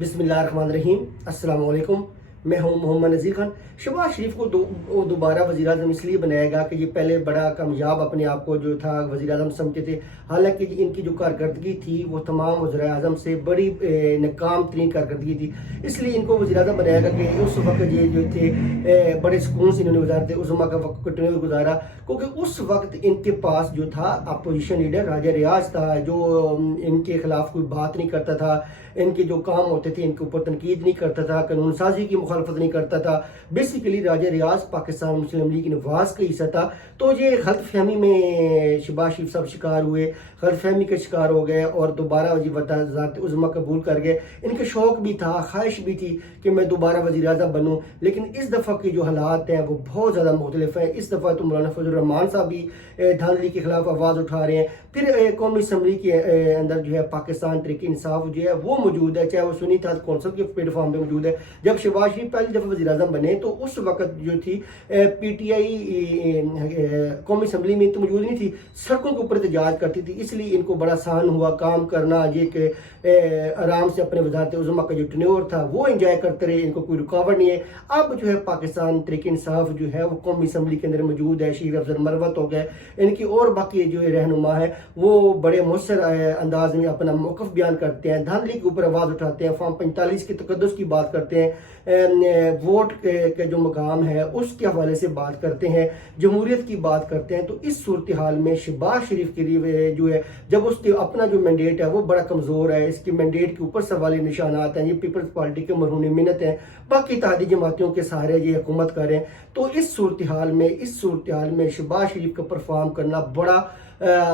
بسم اللہ الرحمن الرحیم۔ السلام علیکم، میں ہوں محمد نذیر خان۔ شہباز شریف کو دوبارہ وزیر اعظم اس لیے بنایا گا کہ یہ پہلے بڑا کامیاب اپنے آپ کو جو تھا وزیر اعظم سمجھتے تھے، حالانکہ ان کی جو کارکردگی تھی وہ تمام وزراء اعظم سے بڑی ناکام ترین کارکردگی تھی۔ اس لیے ان کو وزیر اعظم بنایا گا کہ اس وقت یہ جو تھے بڑے سکون سے انہوں نے وزارت عظمیٰ کا وقت کٹنے ہوئے گزارا، کیونکہ اس وقت ان کے پاس جو تھا اپوزیشن لیڈر راجہ ریاض تھا، جو ان کے خلاف کوئی بات نہیں کرتا تھا، ان کے جو کام ہوتے تھے ان کے اوپر تنقید نہیں کرتا تھا، قانون سازی کی مخالفت نہیں کرتا تھا۔ بیسیکلی راجہ ریاض پاکستان مسلم لیگ نواز کا حصہ تھا۔ تو یہ غلط فہمی میں شہباز شریف صاحب شکار ہوئے، غلط فہمی کا شکار ہو گئے اور دوبارہ وزارت عظمیٰ قبول کر گئے۔ ان کے شوق بھی تھا، خواہش بھی تھی کہ میں دوبارہ وزیر اعظم بنوں، لیکن اس دفعہ کے جو حالات ہیں وہ بہت زیادہ مختلف ہیں۔ اس دفعہ تو مولانا فضل الرحمان صاحب بھی دھاندلی کے خلاف آواز اٹھا رہے ہیں۔ پھر قومی اسمبلی کے اندر جو ہے پاکستان تحریک انصاف جو ہے وہ موجود ہے، چاہے وہ سنی اتحاد کونسل کے پلیٹ فارم پہ موجود ہے۔ جب شہباز شریف پہلی دفعہ وزیر اعظم بنے تو اس وقت جو تھی پی ٹی آئی قومی اسمبلی میں تو موجود نہیں تھی، سڑکوں کے اوپر احتجاج کرتی تھی، اس لیے ان کو بڑا آسان ہوا کام کرنا، یہ کہ آرام سے اپنے وزارت عظمیٰ کا جو ٹینیور تھا وہ انجوائے کرتے رہے، ان کو کوئی رکاوٹ نہیں ہے۔ اب جو ہے پاکستان تحریک انصاف جو ہے وہ قومی اسمبلی کے اندر موجود ہے، شیر افضل مروت ہو گئے، ان کی اور باقی جو رہنما ہے وہ بڑے مؤثر انداز میں اپنا موقف بیان کرتے ہیں، دھاندلی کے اوپر آواز اٹھاتے ہیں، فارم 45 کے تقدس کی بات کرتے ہیں، ووٹ کے جو مقام ہے اس کے حوالے سے بات کرتے ہیں، جمہوریت کی بات کرتے ہیں۔ تو اس صورتحال میں شہباز شریف کے لیے جو ہے جب اس کے اپنا جو مینڈیٹ ہے وہ بڑا کمزور ہے، اس کے مینڈیٹ کے اوپر سوالی نشانات ہیں، یہ پیپلز پارٹی کے مرہون منت ہیں، باقی اتحادی جماعتوں کے سہارے یہ حکومت کر رہے ہیں۔ تو اس صورتحال میں شہباز شریف کا پرفارم کرنا بڑا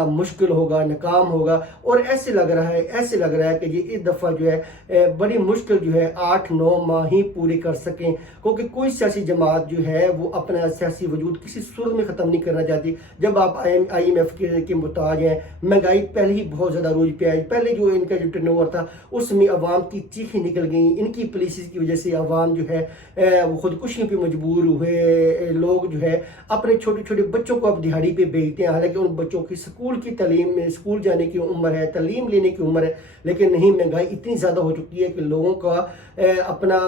مشکل ہوگا، ناکام ہوگا، اور ایسے لگ رہا ہے کہ یہ اس دفعہ جو ہے بڑی مشکل جو ہے 8-9 ماہ ہی پوری کر سکیں، کیونکہ کوئی سیاسی جماعت جو ہے وہ اپنا سیاسی وجود کسی صورت میں ختم نہیں کرنا چاہتی۔ جب آپ آئی ایم ایف کے محتاج ہیں، مہنگائی پہلے ہی بہت زیادہ عروج پہ آئی، پہلے جو ان کا جو ٹرن اوور تھا اس میں عوام کی چیخیں نکل گئیں، ان کی پالیسیز کی وجہ سے عوام جو ہے وہ خودکشی پہ مجبور ہوئے، لوگ جو ہے اپنے چھوٹے چھوٹے بچوں کو اب دہاڑی پہ بھیجتے ہیں، حالانکہ ان بچوں کی اسکول کی تعلیم میں اسکول جانے کی عمر ہے، تعلیم لینے کی عمر ہے، لیکن نہیں، مہنگائی اتنی زیادہ ہو چکی ہے کہ لوگوں کا اپنا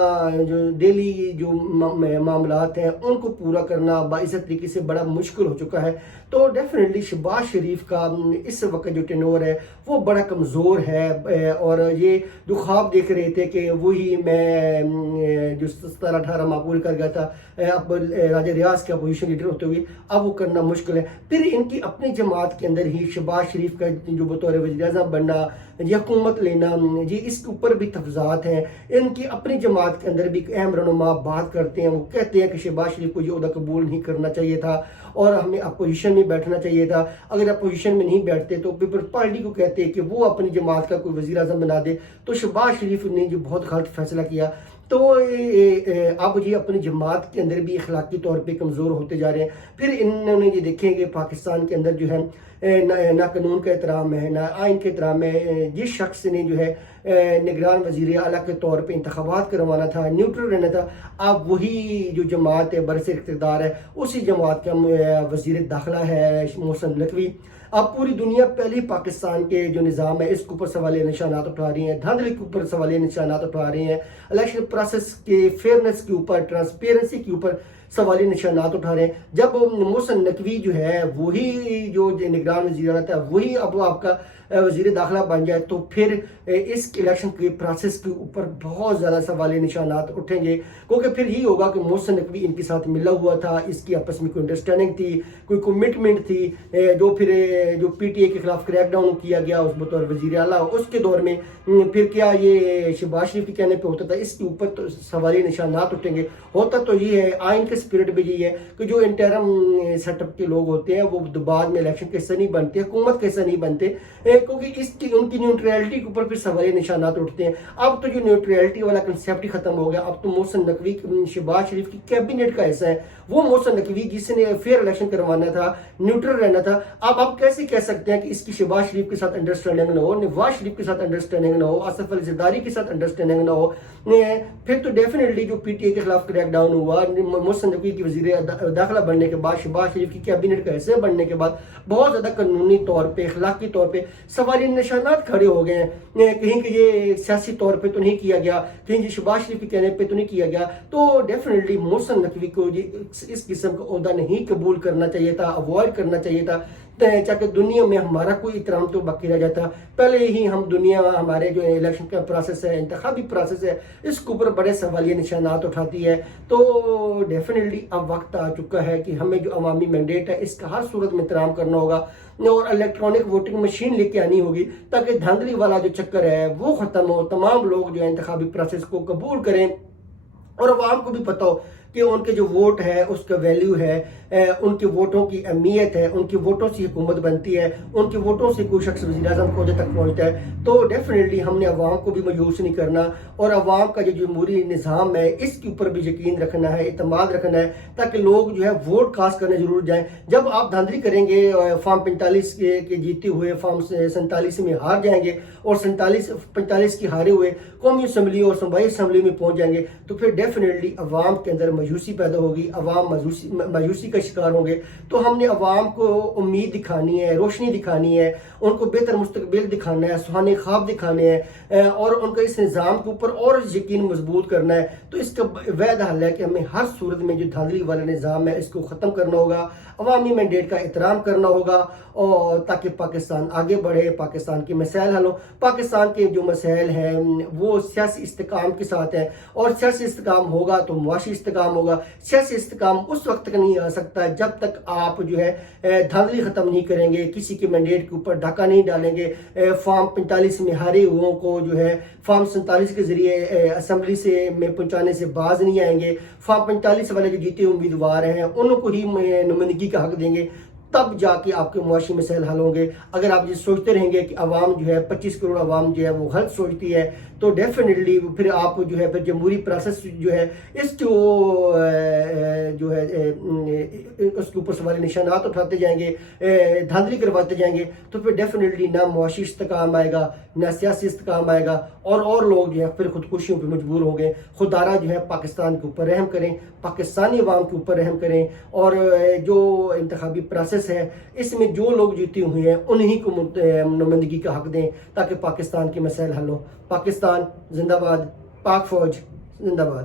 جو ڈیلی جو معاملات ہیں ان کو پورا کرنا باعث طریقے سے بڑا مشکل ہو چکا ہے۔ تو ڈیفینیٹلی شہباز شریف کا اس وقت جو ٹینور ہے وہ بڑا کمزور ہے، اور یہ جو خواب دیکھ رہے تھے کہ وہی میں جو 17-18 ماہ پورے کر گیا تھا اب راجہ ریاض کے اپوزیشن لیڈر ہوتے ہوئے، اب وہ کرنا مشکل ہے۔ پھر ان کی اپنی جماعت کے اندر ہی شہباز شریف کا جو بطور وزیر اعظم بننا، یہ حکومت لینا، یہ اس کے اوپر بھی تفضات ہیں۔ ان کی اپنی جماعت کے اندر بھی اہم رہنما بات کرتے ہیں، وہ کہتے ہیں کہ شہباز شریف کو یہ عہدہ قبول نہیں کرنا چاہیے تھا اور ہمیں اپوزیشن میں بیٹھنا چاہیے تھا۔ اگر اپوزیشن میں نہیں بیٹھتے تو پیپلز پارٹی کو کہتے ہیں کہ وہ اپنی جماعت کا کوئی وزیر اعظم بنا دے۔ تو شہباز شریف نے جو بہت غلط فیصلہ کیا، تو اب یہ اپنی جماعت کے اندر بھی اخلاقی طور پہ کمزور ہوتے جا رہے ہیں۔ پھر انہوں نے یہ دیکھیں کہ پاکستان کے اندر جو ہے نہ قانون کا احترام ہے، نہ آئین کا احترام ہے۔ جس شخص نے جو ہے نگران وزیر اعلیٰ کے طور پہ انتخابات کروانا تھا، نیوٹرل رہنا تھا، اب وہی جو جماعت ہے برسر اقتدار ہے اسی جماعت کا وزیر داخلہ ہے محسن نقوی۔ اب پوری دنیا پہلے پاکستان کے جو نظام ہے اس کے اوپر سوالیہ نشانات اٹھا رہی ہیں، دھاندلی کے اوپر سوالیہ نشانات اٹھا رہے ہیں، الیکشن پروسیس کے فیئرنس کے اوپر، ٹرانسپیرنسی کے اوپر سوالی نشانات اٹھا رہے ہیں۔ جب محسن نقوی جو ہے وہی جو نگران وزیر اعلیٰ تھا وہی اب آپ کا وزیر داخلہ بن جائے تو پھر اس الیکشن کے پروسیس کے اوپر بہت زیادہ سوالی نشانات اٹھیں گے، کیونکہ پھر یہی ہوگا کہ محسن نقوی ان کے ساتھ ملا ہوا تھا، اس کی آپس میں کوئی انڈرسٹینڈنگ تھی، کوئی کمٹمنٹ تھی، جو پھر جو پی ٹی اے کے خلاف کریک ڈاؤن کیا گیا اس بطور وزیر اعلیٰ، اس کے دور میں پھر کیا یہ شہباز شریف کے کہنے پہ ہوتا تھا؟ اس کے اوپر تو سوالی نشانات اٹھیں گے۔ ہوتا تو یہ ہے، آئین کے اسپرٹ بھی یہی ہے کہ جو انٹرم سیٹ اپ کے لوگ ہوتے ہیں وہ بعد میں الیکشن کا حصہ نہیں بنتے، حکومت کا حصہ نہیں بنتے، کیونکہ ان کی نیوٹریلٹی کے اوپر پھر سوالیہ نشانات اٹھتے ہیں۔ اب تو جو نیوٹریلٹی والا کنسیپٹ ہی ختم ہو گیا، اب تو محسن نقوی شہباز شریف کی کیبنٹ کا حصہ ہے، وہ محسن نقوی جس نے فیئر الیکشن کروانا تھا، نیوٹرل رہنا تھا۔ اب آپ کیسے کہہ سکتے ہیں کہ اس کی شہباز شریف کے ساتھ انڈرسٹینڈنگ نہ ہو، نواز شریف کے ساتھ انڈرسٹینڈنگ نہ ہو، آصف علی زرداری کے ساتھ انڈرسٹینڈنگ نہ ہو؟ پھر تو ڈیفینیٹلی جو پی ٹی اے کے خلاف کریک ڈاؤن ہوا، محسن محسن نقوی کی وزیر داخلہ بننے کے بعد، شہباز شریف کی کیبنٹ کا حصہ بننے کے بعد بہت زیادہ قانونی طور پہ، اخلاقی طور پہ سوالیہ نشانات کھڑے ہو گئے ہیں، کہیں کہ یہ سیاسی طور پہ تو نہیں کیا گیا، کہیں جی شہباز شریف کے کہنے پہ تو نہیں کیا گیا، تو ڈیفینیٹلی محسن نقوی کو اس قسم کا عہدہ نہیں قبول کرنا چاہیے تھا، اوائڈ کرنا چاہیے تھا، تاکہ دنیا میں ہمارا کوئی احترام تو باقی رہ جاتا۔ پہلے ہی ہم دنیا ہمارے جو الیکشن کا پروسیس ہے، انتخابی پروسیس ہے، اس کے اوپر بڑے سوالیہ نشانات اٹھاتی ہے۔ تو ڈیفینیٹلی اب وقت آ چکا ہے کہ ہمیں جو عوامی مینڈیٹ ہے اس کا ہر صورت میں احترام کرنا ہوگا اور الیکٹرانک ووٹنگ مشین لے کے آنی ہوگی، تاکہ دھاندلی والا جو چکر ہے وہ ختم ہو، تمام لوگ جو ہے انتخابی پروسیس کو قبول کریں اور عوام کو بھی پتہ ہو کہ ان کے جو ووٹ ہے اس کا ویلیو ہے، ان کے ووٹوں کی اہمیت ہے، ان کے ووٹوں سے حکومت بنتی ہے، ان کے ووٹوں سے کوئی شخص وزیر اعظم کو تک پہنچتا ہے۔ تو ڈیفینیٹلی ہم نے عوام کو بھی مایوس نہیں کرنا اور عوام کا جو جمہوری نظام ہے اس کے اوپر بھی یقین رکھنا ہے، اعتماد رکھنا ہے، تاکہ لوگ جو ہے ووٹ کاسٹ کرنے ضرور جائیں۔ جب آپ دھاندلی کریں گے، فارم 45 کے جیتے ہوئے فارم 47 میں ہار جائیں گے اور 45 کی ہارے ہوئے قومی اسمبلی اور صوبائی اسمبلی میں پہنچ جائیں گے، تو پھر ڈیفینیٹلی عوام کے اندر مایوسی پیدا ہوگی، عوام مایوسی کا شکار ہوں گے۔ تو ہم نے عوام کو امید دکھانی ہے، روشنی دکھانی ہے، ان کو بہتر مستقبل دکھانا ہے، سہانے خواب دکھانے ہیں اور ان کا اس نظام کے اوپر اور یقین مضبوط کرنا ہے۔ تو اس کا وحید حل ہے کہ ہمیں ہر صورت میں جو دھاندلی والا نظام ہے اس کو ختم کرنا ہوگا، عوامی مینڈیٹ کا احترام کرنا ہوگا، اور تاکہ پاکستان آگے بڑھے، پاکستان کے مسائل حل ہوں۔ پاکستان کے جو مسائل ہیں وہ سیاسی استحکام کے ساتھ ہیں، اور سیاسی استحکام ہوگا تو معاشی استحکام ہوگا۔ سیاسی استحکام اس وقت تک نہیں آ سکتا جب تک آپ جو ہے دھاندلی ختم نہیں کریں گے، کسی کے مینڈیٹ کے اوپر ڈاکہ نہیں ڈالیں گے، فارم 45 میں ہارے ہوئوں کو جو ہے فارم 47 کے ذریعے اسمبلی سے میں پہنچانے سے باز نہیں آئیں گے، فارم 45 والے جو جیتے امیدوار ہیں ان کو ہی نمائندگی کا حق دیں گے، تب جا کے آپ کے معاشی مسائل حل ہوں گے۔ اگر آپ یہ سوچتے رہیں گے کہ عوام جو ہے 25 کروڑ عوام جو ہے وہ غلط سوچتی ہے، تو ڈیفینیٹلی پھر آپ جو ہے پھر جمہوری پروسیس جو ہے اس کو جو ہے اس کے اوپر سوالی نشانات اٹھاتے جائیں گے، دھاندلی کرواتے جائیں گے، تو پھر ڈیفینیٹلی نہ معاشی استحکام آئے گا، نہ سیاسی استحکام آئے گا، اور لوگ جو ہے پھر خودکشیوں پہ مجبور ہوں گے۔ خدارہ جو ہے پاکستان کے اوپر رحم کریں، پاکستانی عوام کے اوپر رحم کریں، اور جو انتخابی پروسیس ہے اس میں جو لوگ جیتے ہوئے ہیں انہی کو نمائندگی کا حق دیں، تاکہ پاکستان کے مسائل حل ہوں۔ پاکستان زندہ باد، پاک فوج زندہ باد۔